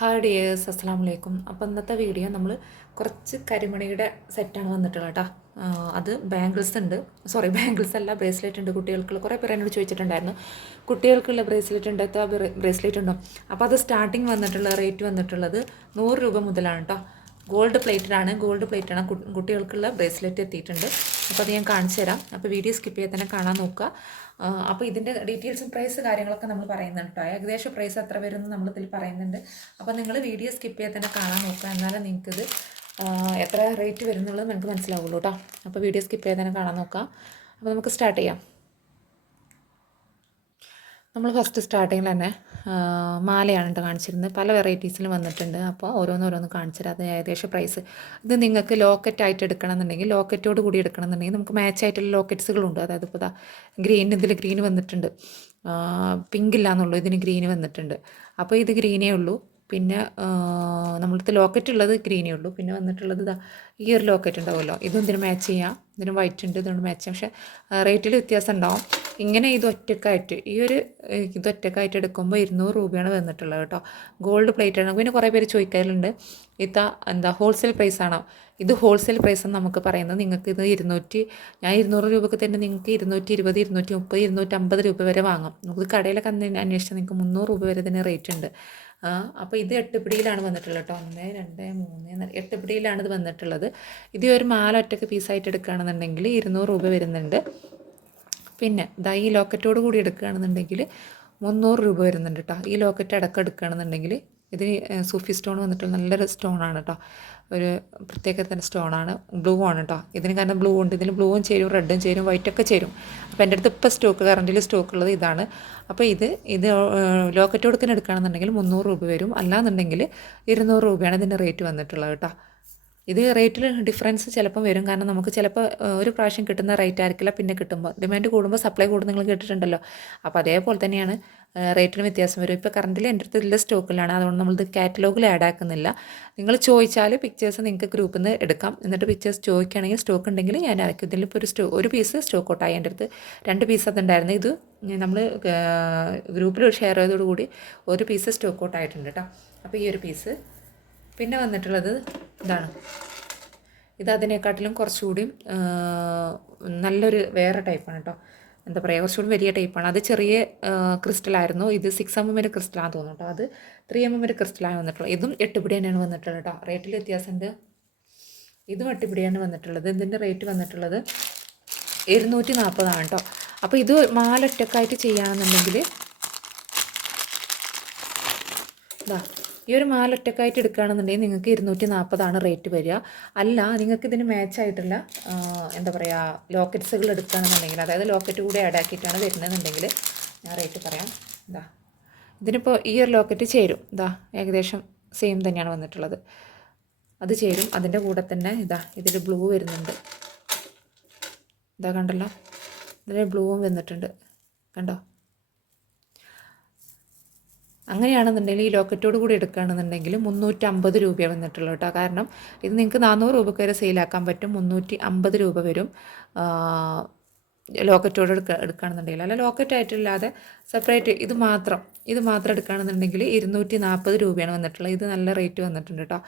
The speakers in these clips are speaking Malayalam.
ഹായ് ഡിയേഴ്സ് അസ്സാം വലൈക്കും അപ്പോൾ ഇന്നത്തെ വീഡിയോ നമ്മൾ കുറച്ച് കരിമണിയുടെ സെറ്റാണ് വന്നിട്ടുള്ളത് കേട്ടോ അത് ബാംഗിൾസ് ഉണ്ട്. സോറി ബാംഗിൾസ് അല്ല ബ്രേസ്ലെറ്റ് ഉണ്ട് കുട്ടികൾക്കുള്ള. കുറേ പേര് എന്നോട് ചോദിച്ചിട്ടുണ്ടായിരുന്നു. കുട്ടികൾക്കുള്ള ബ്രേസ്ലെറ്റ് ഉണ്ട്? എത്ര ബ്രേസ്ലെറ്റ് ഉണ്ടോ? അപ്പോൾ അത് സ്റ്റാർട്ടിങ് വന്നിട്ടുള്ള റേറ്റ് വന്നിട്ടുള്ളത് നൂറ് രൂപ മുതലാണ് കേട്ടോ ഗോൾഡ് പ്ലേറ്റഡാണ് ഗോൾഡ് പ്ലേറ്റാണ് കുട്ടികൾക്കുള്ള ബ്രേസ്ലെറ്റ് എത്തിയിട്ടുണ്ട്. അപ്പോൾ അത് ഞാൻ കാണിച്ചു തരാം. അപ്പോൾ വീഡിയോ സ്കിപ്പ് ചെയ്യാൻ തന്നെ കാണാൻ നോക്കുക. അപ്പോൾ ഇതിന്റെ ഡീറ്റെയിൽസും പ്രൈസ് കാര്യങ്ങളൊക്കെ നമ്മൾ പറയുന്നുണ്ട് കേട്ടോ. ഏകദേശം പ്രൈസ് എത്ര വരും എന്ന് നമ്മളിതിൽ പറയുന്നുണ്ട്. അപ്പോൾ നിങ്ങൾ വീഡിയോ സ്കിപ്പ് ചെയ്യാൻ തന്നെ കാണാൻ നോക്കുക. എന്നാലേ നിങ്ങൾക്കിത് എത്ര റേറ്റ് വരുന്നുള്ളത് നിങ്ങൾക്ക് മനസ്സിലാവുള്ളൂ കേട്ടോ. അപ്പോൾ വീഡിയോ സ്കിപ്പ് ചെയ്യാൻ തന്നെ കാണാൻ നോക്കാം അപ്പോൾ നമുക്ക് സ്റ്റാർട്ട് ചെയ്യാം. നമ്മൾ ഫസ്റ്റ് സ്റ്റാർട്ടിങ്ങിൽ തന്നെ മാലയാണ് കേട്ടോ കാണിച്ചിരുന്നത്. പല വെറൈറ്റീസിലും വന്നിട്ടുണ്ട്. അപ്പോൾ ഓരോന്നോരോന്ന് കാണിച്ചുതരാം അത് ഏകദേശം പ്രൈസ് ഇത് നിങ്ങൾക്ക് ലോക്കറ്റ് ആയിട്ട് എടുക്കണമെന്നുണ്ടെങ്കിൽ ലോക്കറ്റോട് കൂടി എടുക്കണമെന്നുണ്ടെങ്കിൽ നമുക്ക് മാച്ച് ആയിട്ടുള്ള ലോക്കറ്റ്സുകളുണ്ട് അതായത് ഇപ്പോൾ ഇതാ ഗ്രീൻ ഇതിൽ ഗ്രീൻ വന്നിട്ടുണ്ട്. പിങ്ക് ഇല്ലാന്നുള്ളൂ. ഇതിന് ഗ്രീൻ വന്നിട്ടുണ്ട്. അപ്പോൾ ഇത് ഗ്രീനേ ഉള്ളൂ. പിന്നെ നമ്മളടുത്ത് ലോക്കറ്റ് ഉള്ളത് ഗ്രീനേ ഉള്ളൂ. പിന്നെ വന്നിട്ടുള്ളത് ഇതാ ഈ ഒരു ലോക്കറ്റ് ഉണ്ടാവുമല്ലോ. ഇതും ഇതിന് മാച്ച് ചെയ്യാം? ഇതിന് വൈറ്റ് ഉണ്ട് ഇതുകൊണ്ട് മാച്ച് ചെയ്യാം? പക്ഷേ റേറ്റിൽ വ്യത്യാസം ഉണ്ടാവും. ഇങ്ങനെ ഇത് ഒറ്റക്കായിട്ട് ഈ ഒരു ഇത് ഒറ്റക്കായിട്ട് എടുക്കുമ്പോൾ ഇരുന്നൂറ് രൂപയാണ് വന്നിട്ടുള്ളത് കേട്ടോ. ഗോൾഡ് പ്ലേറ്റ് ആണ്. പിന്നെ കുറേ പേര് ചോദിക്കാറുണ്ട് ഇത്ത എന്താ ഹോൾസെയിൽ പ്രൈസ് ആണോ? ഇത് ഹോൾസെയിൽ പ്രൈസ് എന്ന് നമുക്ക് പറയുന്നത് നിങ്ങൾക്ക് ഇത് ഇരുന്നൂറ്റി ഞാൻ ഇരുന്നൂറ് രൂപയ്ക്ക് തന്നെ നിങ്ങൾക്ക് ഇരുന്നൂറ്റി ഇരുപത് ഇരുന്നൂറ്റി മുപ്പത് ഇരുന്നൂറ്റമ്പത് രൂപ വരെ വാങ്ങാം. നമുക്ക് കടയിലൊക്കെ അന്ന് അന്വേഷിച്ചാൽ നിങ്ങൾക്ക് മുന്നൂറ് രൂപ വരെ തന്നെ റേറ്റ് ഉണ്ട്. അപ്പോൾ ഇത് എട്ടുപിടിയിലാണ് വന്നിട്ടുള്ളത് കേട്ടോ. ഒന്ന് രണ്ട് മൂന്ന് എട്ട് എട്ടുപിടിയിലാണ് ഇത് വന്നിട്ടുള്ളത്. ഇത് ഒരു മാല ഒറ്റയ്ക്ക് പീസായിട്ട് എടുക്കുകയാണെന്നുണ്ടെങ്കിൽ ഇരുന്നൂറ് രൂപ വരുന്നുണ്ട്. പിന്നെ ദാ ഈ ലോക്കറ്റോട് കൂടി എടുക്കുകയാണെന്നുണ്ടെങ്കിൽ മുന്നൂറ് രൂപ വരുന്നുണ്ട് കേട്ടോ ഈ ലോക്കറ്റ് അടക്കം എടുക്കുകയാണെന്നുണ്ടെങ്കിൽ ഇതിന് സൂഫി സ്റ്റോൺ വന്നിട്ട് നല്ലൊരു സ്റ്റോണാണ് കേട്ടോ ഒരു പ്രത്യേക തന്നെ സ്റ്റോണാണ് ബ്ലൂ ആണ് കേട്ടോ ഇതിന് കാരണം ബ്ലൂ ഉണ്ട്. ഇതിന് ബ്ലൂവും ചേരും റെഡും ചേരും വൈറ്റൊക്കെ ചേരും. അപ്പോൾ എന്റെ അടുത്ത് ഇപ്പോൾ സ്റ്റോക്ക് കറണ്ടിൽ സ്റ്റോക്ക് ഉള്ളത് ഇതാണ്. അപ്പോൾ ഇത് ഇത് ലോക്കറ്റ് കൊടുക്കാൻ എടുക്കുകയാണെന്നുണ്ടെങ്കിൽ മുന്നൂറ് രൂപ വരും. അല്ലാന്നുണ്ടെങ്കിൽ ഇരുന്നൂറ് രൂപയാണ് ഇതിന്റെ റേറ്റ് വന്നിട്ടുള്ളത് കേട്ടോ ഇത് റേറ്റിൽ ഡിഫറൻസ് ചിലപ്പം വരും. കാരണം നമുക്ക് ചിലപ്പോൾ ഒരു പ്രാവശ്യം കിട്ടുന്ന റേറ്റ് ആയിരിക്കില്ല പിന്നെ കിട്ടുമ്പോൾ ഡിമാൻഡ് കൂടുമ്പോൾ സപ്ലൈ കൂടും നിങ്ങൾ കേട്ടിട്ടുണ്ടല്ലോ. അപ്പോൾ അതേപോലെ തന്നെയാണ് റേറ്റിന് വ്യത്യാസം വരും. ഇപ്പോൾ കറണ്ടിൽ എന്റെ അടുത്ത് ഇല്ല സ്റ്റോക്കിലാണ് അതുകൊണ്ട് നമ്മളിത് കാറ്റലോഗിൽ ആഡ് ആക്കുന്നില്ല. നിങ്ങൾ ചോദിച്ചാൽ പിക്ചേഴ്സ് നിങ്ങൾക്ക് ഗ്രൂപ്പിൽ നിന്ന് എടുക്കാം. എന്നിട്ട് പിക്ചേഴ്സ് ചോദിക്കുകയാണെങ്കിൽ സ്റ്റോക്ക് ഉണ്ടെങ്കിൽ ഞാൻ അയക്കും ഇതിലിപ്പോൾ ഒരു സ്റ്റോ ഒരു പീസ് സ്റ്റോക്ക് ഔട്ടായി എന്റെ അടുത്ത് രണ്ട് പീസ് അതുണ്ടായിരുന്നു ഇത് നമ്മൾ ഗ്രൂപ്പിൽ ഷെയർ ചെയ്തതോടുകൂടി ഒരു പീസ് സ്റ്റോക്ക് ഔട്ട് ആയിട്ടുണ്ട് കേട്ടോ അപ്പോൾ ഈ ഒരു പീസ് പിന്നെ വന്നിട്ടുള്ളത് ഇതാണ്. ഇത് അതിനെക്കാട്ടിലും കുറച്ചുകൂടി നല്ലൊരു വേറെ ടൈപ്പാണ് കേട്ടോ എന്താ പറയുക കുറച്ചുകൂടി വലിയ ടൈപ്പാണ്. അത് ചെറിയ ക്രിസ്റ്റലായിരുന്നു. ഇത് സിക്സ് എം എമ്മിന്റെ ക്രിസ്റ്റലാണെന്ന് തോന്നുന്നു കേട്ടോ അത് ത്രീ എം എമ്മിന്റെ ക്രിസ്റ്റലാണ് വന്നിട്ടുള്ളത്. ഇതും എട്ടുപിടി തന്നെയാണ് വന്നിട്ടുള്ളത് കേട്ടോ റേറ്റിൽ വ്യത്യാസമുണ്ട് ഇതും എട്ടുപിടിയാണ് വന്നിട്ടുള്ളത്. ഇതിന്റെ റേറ്റ് വന്നിട്ടുള്ളത് ഇരുന്നൂറ്റി നാൽപ്പതാണ് കേട്ടോ അപ്പോൾ ഇത് മാലൊറ്റക്കായിട്ട് ചെയ്യുകയാണെന്നുണ്ടെങ്കിൽ ഇതാ ഈ ഒരു മാല ഒറ്റക്കായിട്ട് എടുക്കുകയാണെന്നുണ്ടെങ്കിൽ നിങ്ങൾക്ക് ഇരുന്നൂറ്റി നാൽപ്പതാണ് റേറ്റ് വരിക. അല്ല നിങ്ങൾക്ക് ഇതിന് മാച്ച് ആയിട്ടുള്ള എന്താ പറയുക ലോക്കറ്റ്സുകൾ എടുക്കുകയാണെന്നുണ്ടെങ്കിൽ അതായത് ലോക്കറ്റ് കൂടെ ആഡ് ആക്കിയിട്ടാണ് വരുന്നതെന്നുണ്ടെങ്കിൽ ഞാൻ റേറ്റ് പറയാം. ഇതാ ഇതിനിപ്പോൾ ഈ ഒരു ലോക്കറ്റ് ചേരും. ഇതാ ഏകദേശം സെയിം തന്നെയാണ് വന്നിട്ടുള്ളത്. അത് ചേരും. അതിന്റെ കൂടെ തന്നെ ഇതാ ഇതിൽ ബ്ലൂ വരുന്നുണ്ട്. ഇതാ കണ്ടല്ലോ? ഇതിൽ ബ്ലൂവും വന്നിട്ടുണ്ട്. കണ്ടോ? അങ്ങനെയാണെന്നുണ്ടെങ്കിൽ ഈ ലോക്കറ്റോട് കൂടി എടുക്കുകയാണെന്നുണ്ടെങ്കിൽ മുന്നൂറ്റമ്പത് രൂപയാണ് വന്നിട്ടുള്ളൂ കേട്ടോ. കാരണം ഇത് നിങ്ങൾക്ക് നാനൂറ് രൂപയ്ക്ക് വരെ സെയിലാക്കാൻ പറ്റും. മുന്നൂറ്റി അമ്പത് രൂപ വരും ലോക്കറ്റോട് എടുക്കുക എടുക്കുകയാണെന്നുണ്ടെങ്കിൽ. അല്ല ലോക്കറ്റ് ആയിട്ടില്ലാതെ സെപ്പറേറ്റ് ഇത് മാത്രം ഇത് മാത്രം എടുക്കുകയാണെന്നുണ്ടെങ്കിൽ ഇരുന്നൂറ്റി നാൽപ്പത് രൂപയാണ് വന്നിട്ടുള്ളത്. ഇത് നല്ല റേറ്റ് വന്നിട്ടുണ്ട് കേട്ടോ.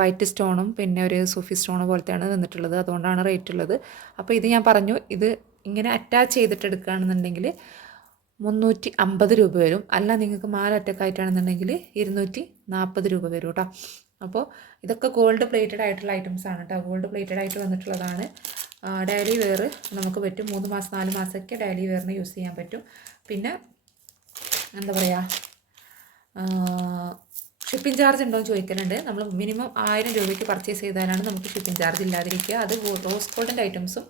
വൈറ്റ് സ്റ്റോണും പിന്നെ ഒരു സൂഫി സ്റ്റോണും പോലത്തെയാണ് വന്നിട്ടുള്ളത്. അതുകൊണ്ടാണ് റേറ്റ് ഉള്ളത്. അപ്പോൾ ഇത് ഞാൻ പറഞ്ഞു ഇത് ഇങ്ങനെ അറ്റാച്ച് ചെയ്തിട്ട് എടുക്കുകയാണെന്നുണ്ടെങ്കിൽ മുന്നൂറ്റി അമ്പത് രൂപ വരും. അല്ല നിങ്ങൾക്ക് മാല ഒറ്റക്കായിട്ടാണെന്നുണ്ടെങ്കിൽ ഇരുന്നൂറ്റി നാൽപ്പത് രൂപ വരും കേട്ടോ. അപ്പോൾ ഇതൊക്കെ ഗോൾഡ് പ്ലേറ്റഡ് ആയിട്ടുള്ള ഐറ്റംസ് ആണ് കേട്ടോ. ഗോൾഡ് പ്ലേറ്റഡ് ആയിട്ട് വന്നിട്ടുള്ളതാണ്. ഡെയിലി വെയർ നമുക്ക് പറ്റും. മൂന്ന് മാസം നാല് മാസമൊക്കെ ഡെയിലി വെയറിന് യൂസ് ചെയ്യാൻ പറ്റും. പിന്നെ എന്താ പറയുക ഷിപ്പിംഗ് ചാർജ് ഉണ്ടോ എന്ന് ചോദിക്കലുണ്ട് നമ്മൾ മിനിമം ആയിരം രൂപയ്ക്ക് പർച്ചേസ് ചെയ്താലാണ് നമുക്ക് ഷിപ്പിംഗ് ചാർജ് ഇല്ലാതിരിക്കുക. അത് റോസ് ഗോൾഡിന്റെ ഐറ്റംസും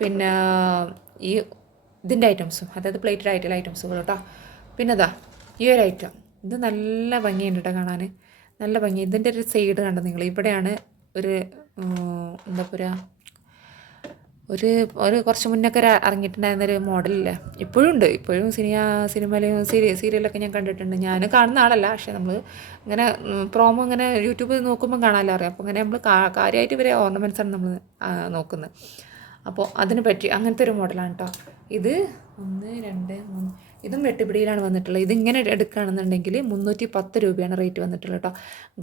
പിന്നെ ഈ ഇതിന്റെ ഐറ്റംസും അതായത് പ്ലേറ്റഡ് ആയിട്ടുള്ള ഐറ്റംസുകൾ കേട്ടോ പിന്നെ ഇതാ ഈ ഒരു ഐറ്റം ഇത് നല്ല ഭംഗിയുണ്ട് കേട്ടോ കാണാൻ നല്ല ഭംഗി. ഇതിന്റെ ഒരു സൈഡ് കണ്ടോ നിങ്ങൾ ഇവിടെയാണ് ഒരു എന്താ പറയുക ഒരു ഒരു കുറച്ച് മുന്നൊക്കെ ഒരു ഇറങ്ങിയിട്ടുണ്ടായിരുന്ന ഒരു മോഡലില്ലേ ഇപ്പോഴും ഉണ്ട്. ഇപ്പോഴും സിനിമ സിനിമയിലും സീരിയൽ സീരിയലൊക്കെ ഞാൻ കണ്ടിട്ടുണ്ട്. ഞാൻ കാണുന്ന ആളല്ല പക്ഷേ നമ്മൾ ഇങ്ങനെ പ്രോമോ ഇങ്ങനെ യൂട്യൂബിൽ നോക്കുമ്പോൾ കാണാമല്ലോ അറിയാം. അപ്പോൾ ഇങ്ങനെ നമ്മൾ കാര്യമായിട്ട് ഇവരെ ഓർണമെന്റ്സാണ് നമ്മൾ നോക്കുന്നത്. അപ്പോൾ അതിന് പറ്റി അങ്ങനത്തെ ഒരു മോഡലാണ് കേട്ടോ ഇത് ഒന്ന് രണ്ട് മൂന്ന്. ഇതും വെട്ടുപിടിയിലാണ് വന്നിട്ടുള്ളത്. ഇതിങ്ങനെ എടുക്കുകയാണെന്നുണ്ടെങ്കിൽ മുന്നൂറ്റി പത്ത് രൂപയാണ് റേറ്റ് വന്നിട്ടുള്ളത് കേട്ടോ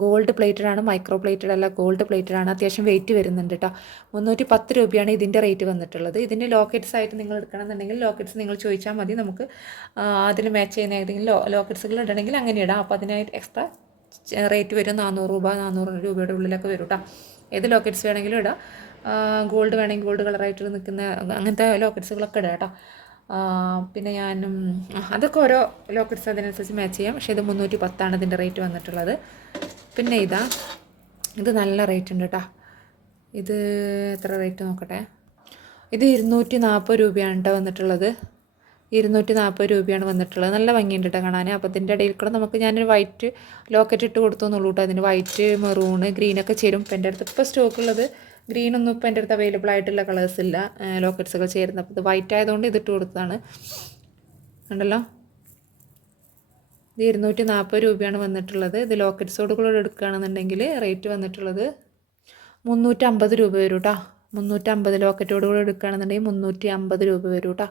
ഗോൾഡ് പ്ലേറ്റഡ് ആണ് മൈക്രോ പ്ലേറ്റഡ് അല്ല ഗോൾഡ് പ്ലേറ്റഡ് ആണ്. അത്യാവശ്യം വെയിറ്റ് വരുന്നുണ്ട് കേട്ടോ മുന്നൂറ്റി പത്ത് രൂപയാണ് ഇതിന്റെ റേറ്റ് വന്നിട്ടുള്ളത്. ഇതിന്റെ ലോക്കറ്റ്സ് ആയിട്ട് നിങ്ങൾ എടുക്കണമെന്നുണ്ടെങ്കിൽ ലോക്കറ്റ്സ് നിങ്ങൾ ചോദിച്ചാൽ മതി. നമുക്ക് അതിൽ മാച്ച് ചെയ്യുന്ന ഏതെങ്കിലും ലോ ലോക്കറ്റ്സുകൾ ഇടണമെങ്കിൽ അങ്ങനെ ഇടാം. അപ്പോൾ അതിനായിട്ട് എക്സ്ട്രാ റേറ്റ് വരും. നാനൂറ് രൂപ നാനൂറ് രൂപയുടെ ഉള്ളിലൊക്കെ വരും കേട്ടോ ഏത് ലോക്കറ്റ്സ് വേണമെങ്കിലും ഇടാം. ഗോൾഡ് വേണമെങ്കിൽ ഗോൾഡ് കളറായിട്ട് നിൽക്കുന്ന അങ്ങനത്തെ ലോക്കറ്റ്സുകളൊക്കെ ഇടാം കേട്ടോ. പിന്നെ ഞാനും അതൊക്കെ ഓരോ ലോക്കറ്റ്സ് അതിനനുസരിച്ച് മാച്ച് ചെയ്യാം. പക്ഷേ ഇത് മുന്നൂറ്റി പത്താണ് ഇതിന്റെ റേറ്റ് വന്നിട്ടുള്ളത്. പിന്നെ ഇതാ ഇത് നല്ല റേറ്റ് ഉണ്ട് കേട്ടോ. ഇത് എത്ര റേറ്റ് നോക്കട്ടെ? ഇത് ഇരുന്നൂറ്റി നാൽപ്പത് രൂപയാണ് കേട്ടോ വന്നിട്ടുള്ളത്. ഇരുന്നൂറ്റി നാൽപ്പത് രൂപയാണ് വന്നിട്ടുള്ളത്. നല്ല ഭംഗിയുണ്ട് കേട്ടോ കാണാൻ. അപ്പോൾ ഇതിന്റെ ഇടയിൽ കൂടെ നമുക്ക് ഞാനൊരു വൈറ്റ് ലോക്കറ്റ് ഇട്ട് കൊടുത്തു എന്നുള്ളൂ കേട്ടോ. അതിന് വൈറ്റ് മെറൂണ് ഗ്രീനൊക്കെ ചേരും. ഇപ്പം എന്റെ അടുത്ത് ഇപ്പോൾ സ്റ്റോക്കുള്ളത് ഗ്രീനൊന്നും ഇപ്പോൾ എന്റെ അടുത്ത് അവൈലബിൾ ആയിട്ടുള്ള കളേഴ്സ് ഇല്ല. ലോക്കറ്റ്സുകൾ ചേരുന്നത്. അപ്പോൾ ഇത് വൈറ്റ് ആയതുകൊണ്ട് ഇതിട്ട് കൊടുത്തതാണ്. ഉണ്ടല്ലോ ഇത് ഇരുന്നൂറ്റി നാൽപ്പത് രൂപയാണ് വന്നിട്ടുള്ളത്. ഇത് ലോക്കറ്റ്സോട് കൂടെ എടുക്കുകയാണെന്നുണ്ടെങ്കിൽ റേറ്റ് വന്നിട്ടുള്ളത് മുന്നൂറ്റമ്പത് രൂപ വരും കേട്ടോ മുന്നൂറ്റമ്പത് ലോക്കറ്റോട് കൂടെ എടുക്കുകയാണെന്നുണ്ടെങ്കിൽ മുന്നൂറ്റി അമ്പത് രൂപ വരും കേട്ടോ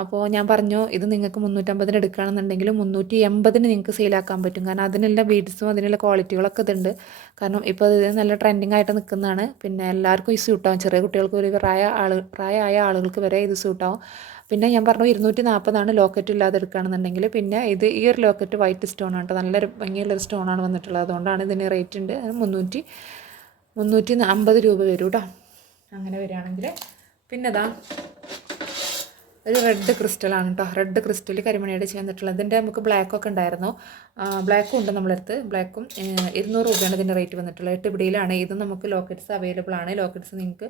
അപ്പോൾ ഞാൻ പറഞ്ഞു ഇത് നിങ്ങൾക്ക് മുന്നൂറ്റമ്പതിന് എടുക്കുകയാണെന്നുണ്ടെങ്കിൽ മുന്നൂറ്റി എൺപതിന് നിങ്ങൾക്ക് സെയിലാക്കാൻ പറ്റും. കാരണം അതിനുള്ള ബീഡ്സും അതിനുള്ള ക്വാളിറ്റികളൊക്കെ ഇതുണ്ട്. കാരണം ഇപ്പോൾ ഇത് നല്ല ട്രെൻഡിങ് ആയിട്ട് നിൽക്കുന്നതാണ്. പിന്നെ എല്ലാവർക്കും ഈ സ്യൂട്ടാവും ചെറിയ കുട്ടികൾക്ക് ഒരു പ്രായ ആൾ പ്രായമായ ആളുകൾക്ക് വരെ ഇത് സ്യൂട്ടാവും പിന്നെ ഞാൻ പറഞ്ഞു ഇരുന്നൂറ്റി നാൽപ്പതാണ് ലോക്കറ്റ് ഇല്ലാതെ എടുക്കുകയാണെന്നുണ്ടെങ്കിൽ പിന്നെ ഇത് ഈ ഒരു ലോക്കറ്റ് വൈറ്റ് സ്റ്റോൺ ആണ് കേട്ടോ. നല്ലൊരു ഭംഗിയുള്ളൊരു സ്റ്റോണാണ് വന്നിട്ടുള്ളത്. അതുകൊണ്ടാണ് ഇതിന് റേറ്റ് ഉണ്ട്. മുന്നൂറ്റി മുന്നൂറ്റി അമ്പത് രൂപ വരും കേട്ടോ. അങ്ങനെ വരികയാണെങ്കിൽ പിന്നെ ഇതാ ഒരു റെഡ് ക്രിസ്റ്റലാണ് കേട്ടോ റെഡ് ക്രിസ്റ്റൽ കരിമണിയുടെ ചേർന്നിട്ടുള്ളത് ഇതിന്റെ നമുക്ക് ബ്ലാക്കൊക്കെ ഉണ്ടായിരുന്നു. ബ്ലാക്കും ഉണ്ട് നമ്മളടുത്ത്. ബ്ലാക്കും ഇരുന്നൂറ് രൂപയാണ് ഇതിന്റെ റേറ്റ് വന്നിട്ടുള്ളത്. എട്ട് പിടിയിലാണ്. ഇത് നമുക്ക് ലോക്കറ്റ്സ് അവൈലബിൾ ആണ്. ലോക്കറ്റ്സ് നിങ്ങൾക്ക്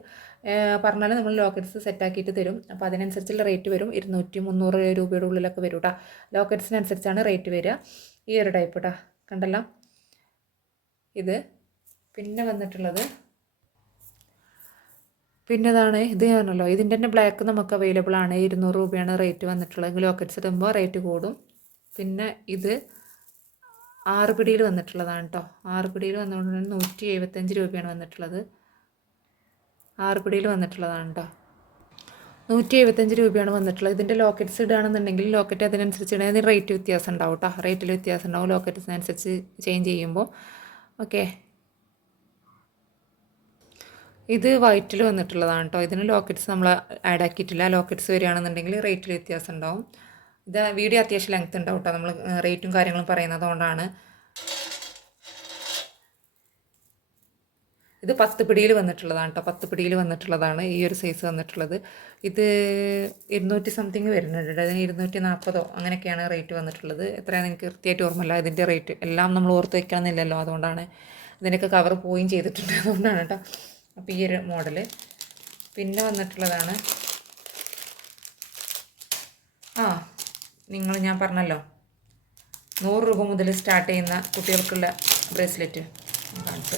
പറഞ്ഞാൽ നമ്മൾ ലോക്കറ്റ്സ് സെറ്റാക്കിയിട്ട് തരും. അപ്പോൾ അതിനനുസരിച്ചുള്ള റേറ്റ് വരും. ഇരുന്നൂറ്റി മുന്നൂറ് രൂപയുടെ ഉള്ളിലൊക്കെ വരും കേട്ടോ ലോക്കറ്റ്സിനനുസരിച്ചാണ് റേറ്റ് വരിക. ഈ ഒരു ടൈപ്പ് കേട്ടോ കണ്ടല്ലോ? ഇത് പിന്നെ വന്നിട്ടുള്ളത് പിന്നെ ഇതാണ് ഇത് ഞാനല്ലോ ഇതിന്റെ തന്നെ ബ്ലാക്ക് നമുക്ക് അവൈലബിൾ ആണ്. ഇരുന്നൂറ് രൂപയാണ് റേറ്റ് വന്നിട്ടുള്ളത്. ലോക്കറ്റ്സ് ഇടുമ്പോൾ റേറ്റ് കൂടും. പിന്നെ ഇത് ആറ് പിടിയിൽ വന്നിട്ടുള്ളതാണ് കേട്ടോ ആറ് പിടിയിൽ വന്നുകൊണ്ട് നൂറ്റി എഴുപത്തഞ്ച് രൂപയാണ് വന്നിട്ടുള്ളത്. ആറ് പിടിയിൽ വന്നിട്ടുള്ളതാണ് കേട്ടോ നൂറ്റി എഴുപത്തഞ്ച് രൂപയാണ് വന്നിട്ടുള്ളത്. ഇതിന്റെ ലോക്കറ്റ്സ് ഇടുകയാണെന്നുണ്ടെങ്കിൽ ലോക്കറ്റ് അതിനനുസരിച്ച് ഇടുന്നതിന് റേറ്റ് വ്യത്യാസം ഉണ്ടാവും കേട്ടോ റേറ്റിൽ വ്യത്യാസം ഉണ്ടാവും. ലോക്കറ്റ്സിനനുസരിച്ച് ചേഞ്ച് ചെയ്യുമ്പോൾ. ഓക്കെ ഇത് വൈറ്റിൽ വന്നിട്ടുള്ളതാണ് കേട്ടോ ഇതിന് ലോക്കറ്റ്സ് നമ്മൾ ആഡ് ആക്കിയിട്ടില്ല. ലോക്കറ്റ്സ് വരികയാണെന്നുണ്ടെങ്കിൽ റേറ്റിൽ വ്യത്യാസം ഉണ്ടാവും ഇത് വീഡിയോ അത്യാവശ്യം ലെങ്ത് ഉണ്ടാവും കേട്ടോ നമ്മൾ റേറ്റും കാര്യങ്ങളും പറയുന്നത് കൊണ്ടാണ്. ഇത് പത്ത് പിടിയിൽ വന്നിട്ടുള്ളതാണ് കേട്ടോ പത്ത് പിടിയിൽ വന്നിട്ടുള്ളതാണ് ഈ ഒരു സൈസ് വന്നിട്ടുള്ളത്. ഇത് ഇരുന്നൂറ്റി സംതിങ് വരുന്നുണ്ട് അതിന് ഇരുന്നൂറ്റി നാൽപ്പതോ അങ്ങനെയൊക്കെയാണ് റേറ്റ് വന്നിട്ടുള്ളത്. എത്രയാണ് എനിക്ക് കൃത്യമായിട്ട് ഓർമ്മയില്ല. ഇതിന്റെ റേറ്റ് എല്ലാം നമ്മൾ ഓർത്ത് വയ്ക്കണമെന്നില്ലല്ലോ അതുകൊണ്ടാണ് ഇതിനൊക്കെ കവർ പോവുകയും ചെയ്തിട്ടുണ്ട്. അതുകൊണ്ടാണ് കേട്ടോ അപ്പോൾ ഈ ഒരു മോഡൽ. പിന്നെ വന്നിട്ടുള്ളതാണ്. ആ നിങ്ങൾ ഞാൻ പറഞ്ഞല്ലോ. നൂറ് രൂപ മുതൽ സ്റ്റാർട്ട് ചെയ്യുന്ന കുട്ടികൾക്കുള്ള ബ്രേസ്ലെറ്റ്. കാണിച്ചു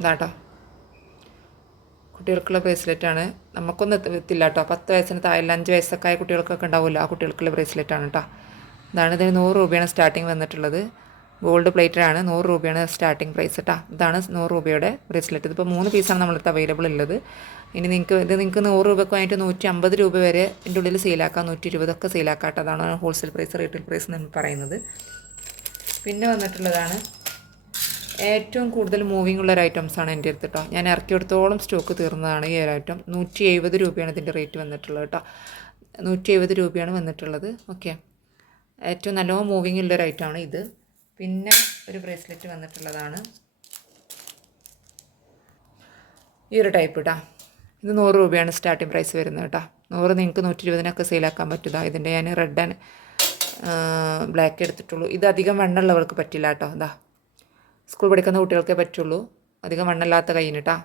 ഇതാട്ടോ കുട്ടികൾക്കുള്ള ബ്രേസ്ലെറ്റാണ്. നമുക്കൊന്നും എത്തി- എത്തില്ല കേട്ടോ പത്ത് വയസ്സിന് താഴെ അഞ്ച് വയസ്സൊക്കെ ആയ കുട്ടികൾക്കൊക്കെ ഉണ്ടാവുമല്ലോ ആ കുട്ടികൾക്കുള്ള ബ്രേസ്ലെറ്റാണ് കേട്ടോ ഇതാണ് ഇതിന് നൂറ് രൂപയാണ് സ്റ്റാർട്ടിങ് വന്നിട്ടുള്ളത്. ഗോൾഡ് പ്ലേറ്റഡ് ആണ്. നൂറ് രൂപയാണ് സ്റ്റാർട്ടിങ് പ്രൈസ് കേട്ടോ ഇതാണ് നൂറ് രൂപയുടെ ബ്രേസ്ലെറ്റ് ഇതിപ്പോൾ മൂന്ന് പീസാണ് നമ്മളടുത്ത് അവൈലബിൾ ഉള്ളത്. ഇനി നിങ്ങൾക്ക് ഇത് നിങ്ങൾക്ക് നൂറ് രൂപയ്ക്ക് വേണ്ടിയിട്ട് നൂറ്റി അമ്പത് രൂപ വരെ ഇതിന്റെ ഉള്ളിൽ സെയിലാക്കാം നൂറ്റി ഇരുപതൊക്കെ സെയിലാക്കാം കേട്ടോ അതാണ് ഹോൾസെയിൽ പ്രൈസ് റീറ്റെയിൽ പ്രൈസ് എന്ന് പറയുന്നത്. പിന്നെ വന്നിട്ടുള്ളതാണ് ഏറ്റവും കൂടുതൽ മൂവിങ് ഉള്ള ഒരു ഐറ്റംസാണ് എന്റെ അടുത്ത് കേട്ടോ ഞാൻ ഇറക്കിയെടുത്തോളം സ്റ്റോക്ക് തീർന്നതാണ് ഈ ഒരു ഐറ്റം നൂറ്റി എഴുപത് രൂപയാണ് ഇതിന്റെ റേറ്റ് വന്നിട്ടുള്ളത് കേട്ടോ നൂറ്റി എഴുപത് രൂപയാണ് വന്നിട്ടുള്ളത്. ഓക്കെ ഏറ്റവും നല്ലോണം മൂവിങ് ഉള്ള ഒരു ഐറ്റമാണ് ഇത്. പിന്നെ ഒരു ബ്രേസ്ലെറ്റ് വന്നിട്ടുള്ളതാണ്. ഈ ഒരു ടൈപ്പ് കേട്ടോ ഇത് നൂറ് രൂപയാണ് സ്റ്റാർട്ടിംഗ് പ്രൈസ് വരുന്നത് കേട്ടോ നൂറ് നിങ്ങൾക്ക് നൂറ്റി ഇരുപതിനൊക്കെ സെയിലാക്കാൻ പറ്റുക ഇതിന്റെ ഞാൻ റെഡ് ആൻഡ് ബ്ലാക്ക് എടുത്തിട്ടുള്ളൂ. ഇത് അധികം വണ്ണുള്ളവർക്ക് പറ്റില്ല കേട്ടോ ഇതാ. സ്കൂൾ പഠിക്കുന്ന കുട്ടികൾക്കേ പറ്റുള്ളൂ. അധികം വണ്ണല്ലാത്ത കയ്യിന് കേട്ടോ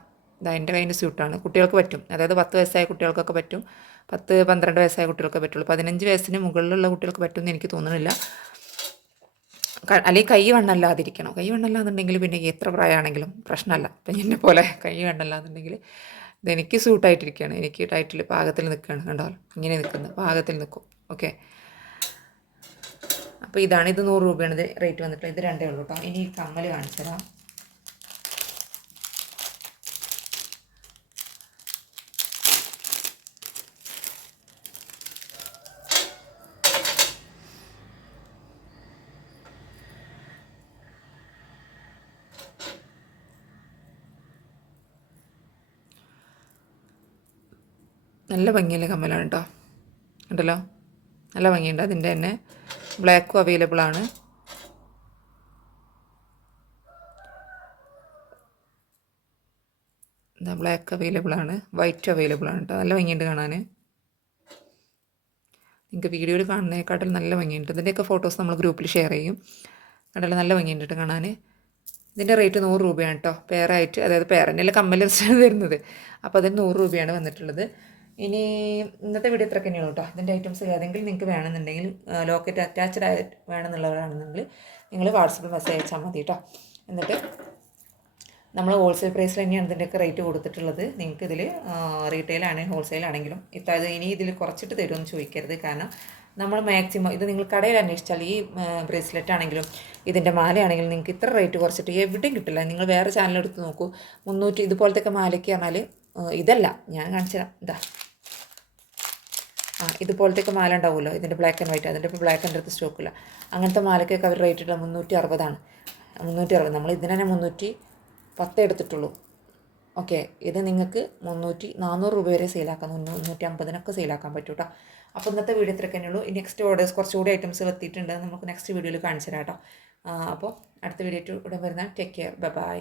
എന്റെ കയ്യിന് സ്യൂട്ടാണ്. കുട്ടികൾക്ക് പറ്റും. അതായത് പത്ത് വയസ്സായ കുട്ടികൾക്കൊക്കെ പറ്റും. പത്ത് പന്ത്രണ്ട് വയസ്സായ കുട്ടികൾക്ക് പറ്റുള്ളൂ. പതിനഞ്ച് വയസ്സിന് മുകളിലുള്ള കുട്ടികൾക്ക് പറ്റുമെന്ന് എനിക്ക് തോന്നുന്നില്ല. അല്ലെങ്കിൽ കൈ വണ്ണല്ലാതിരിക്കണം. കൈ വണ്ണല്ലാന്നുണ്ടെങ്കിൽ പിന്നെ എത്ര പ്രായമാണെങ്കിലും പ്രശ്നമല്ല. അപ്പം എന്നെ പോലെ കൈ വണ്ണല്ലാന്നുണ്ടെങ്കിൽ ഇതെനിക്ക് സൂട്ടായിട്ടിരിക്കുകയാണ് എനിക്ക് ടൈറ്റിൽ പാകത്തിൽ നിൽക്കുകയാണ്. കണ്ടോ? ഇങ്ങനെ നിൽക്കുന്നത് പാകത്തിൽ നിൽക്കും. ഓക്കെ. അപ്പോൾ ഇതാണ് ഇത് നൂറ് രൂപയാണ്. ഇത് റേറ്റ് വന്നിട്ടുള്ളത്. ഇത് രണ്ടേ ഉള്ളൂ കേട്ടോ. ഇനി കമ്മൽ കാണിച്ചു തരാം നല്ല ഭംഗിയുള്ള കമ്മലാണ് കേട്ടോ ഉണ്ടല്ലോ നല്ല ഭംഗിയുണ്ട്. അതിന്റെ തന്നെ ബ്ലാക്കും അവൈലബിൾ ആണ്. ബ്ലാക്ക് അവൈലബിൾ ആണ്. വൈറ്റ് അവൈലബിൾ ആണ് കേട്ടോ. നല്ല ഭംഗിയുണ്ട് കാണാൻ നിങ്ങൾക്ക് വീഡിയോയിൽ കാണുന്നതിനെക്കാട്ടിൽ നല്ല ഭംഗിയുണ്ട്. ഇതിന്റെയൊക്കെ ഫോട്ടോസ് നമ്മൾ ഗ്രൂപ്പിൽ ഷെയർ ചെയ്യും. കണ്ടല്ലോ? നല്ല ഭംഗിയുണ്ട് കേട്ടോ കാണാൻ ഇതിന്റെ റേറ്റ് നൂറ് രൂപയാണ് കേട്ടോ. പേരായിട്ട് അതായത് പെയറിന്റെ കമ്മൽ വരുന്നത്. അപ്പോൾ അതിന് നൂറ് രൂപയാണ് വന്നിട്ടുള്ളത്. ഇനി ഇന്നത്തെ വീഡിയോ ഇത്ര തന്നെയുള്ളൂ കേട്ടോ ഇതിന്റെ ഐറ്റംസ് ഏതെങ്കിലും നിങ്ങൾക്ക് വേണമെന്നുണ്ടെങ്കിൽ ലോക്കറ്റ് അറ്റാച്ച്ഡ് ആയിട്ട് വേണമെന്നുള്ളവരാണെന്നുണ്ടെങ്കിൽ നിങ്ങൾ വാട്സപ്പിൽ മെസ്സേജ് അയച്ചാൽ മതി കേട്ടോ എന്നിട്ട് നമ്മൾ ഹോൾസെയിൽ പ്രൈസിൽ തന്നെയാണ് ഇതിന്റെയൊക്കെ റേറ്റ് കൊടുത്തിട്ടുള്ളത്. നിങ്ങൾക്ക് ഇതിൽ റീറ്റെയിൽ ആണെങ്കിലും ഹോൾസെയിൽ ആണെങ്കിലും. ഇപ്പം ഇനി ഇതിൽ കുറച്ചിട്ട് തരുമെന്ന് ചോദിക്കരുത്. കാരണം നമ്മൾ മാക്സിമം ഇത് നിങ്ങൾ കടയിൽ അന്വേഷിച്ചാൽ ഈ ബ്രേസ്ലെറ്റ് ആണെങ്കിലും ഇതിന്റെ മാലയാണെങ്കിലും നിങ്ങൾക്ക് ഇത്ര റേറ്റ് കുറച്ചിട്ട് എവിടെയും കിട്ടില്ല. നിങ്ങൾ വേറെ ചാനൽ എടുത്ത് നോക്കൂ. മുന്നൂറ്റി ഇതുപോലത്തെ മാലയ്ക്ക് പറഞ്ഞാൽ ഇതല്ല. ഞാൻ കാണിച്ചു തരാം ഇതാ ആ ഇതുപോലത്തെ മാല ഉണ്ടാവുമല്ലോ ഇതിന്റെ ബ്ലാക്ക് ആൻഡ് വൈറ്റ് അതിന്റെ ഇപ്പോൾ ബ്ലാക്ക് ആൻഡ് അടുത്ത് സ്റ്റോക്കില്ല അങ്ങനത്തെ മാലയ്ക്കൊക്കെ അവർ റേറ്റ് ഇട്ടാൽ മുന്നൂറ്റി അറുപതാണ് മുന്നൂറ്റി അറുപത് നമ്മൾ ഇതിന് തന്നെ മുന്നൂറ്റി പത്ത് എടുത്തിട്ടുള്ളൂ. ഓക്കെ ഇത് നിങ്ങൾക്ക് മുന്നൂറ്റി നാനൂറ് രൂപ വരെ സെയിലാക്കാം മുന്നൂറ്റി അമ്പതിനൊക്കെ സെയിലാക്കാൻ പറ്റും കേട്ടോ അപ്പോൾ ഇന്നത്തെ വീഡിയോ ഇത്രയൊക്കെ ഈ നെക്സ്റ്റ് ഓർഡേഴ്സ് കുറച്ചുകൂടി ഐറ്റംസ് എത്തിയിട്ടുണ്ട്. നമുക്ക് നെക്സ്റ്റ് വീഡിയോയിൽ കാണിച്ചു തരാം കേട്ടോ. അപ്പോൾ അടുത്ത വീഡിയോ ഉടൻ വരുന്ന ടേക്ക് കെയർ ബൈ ബൈ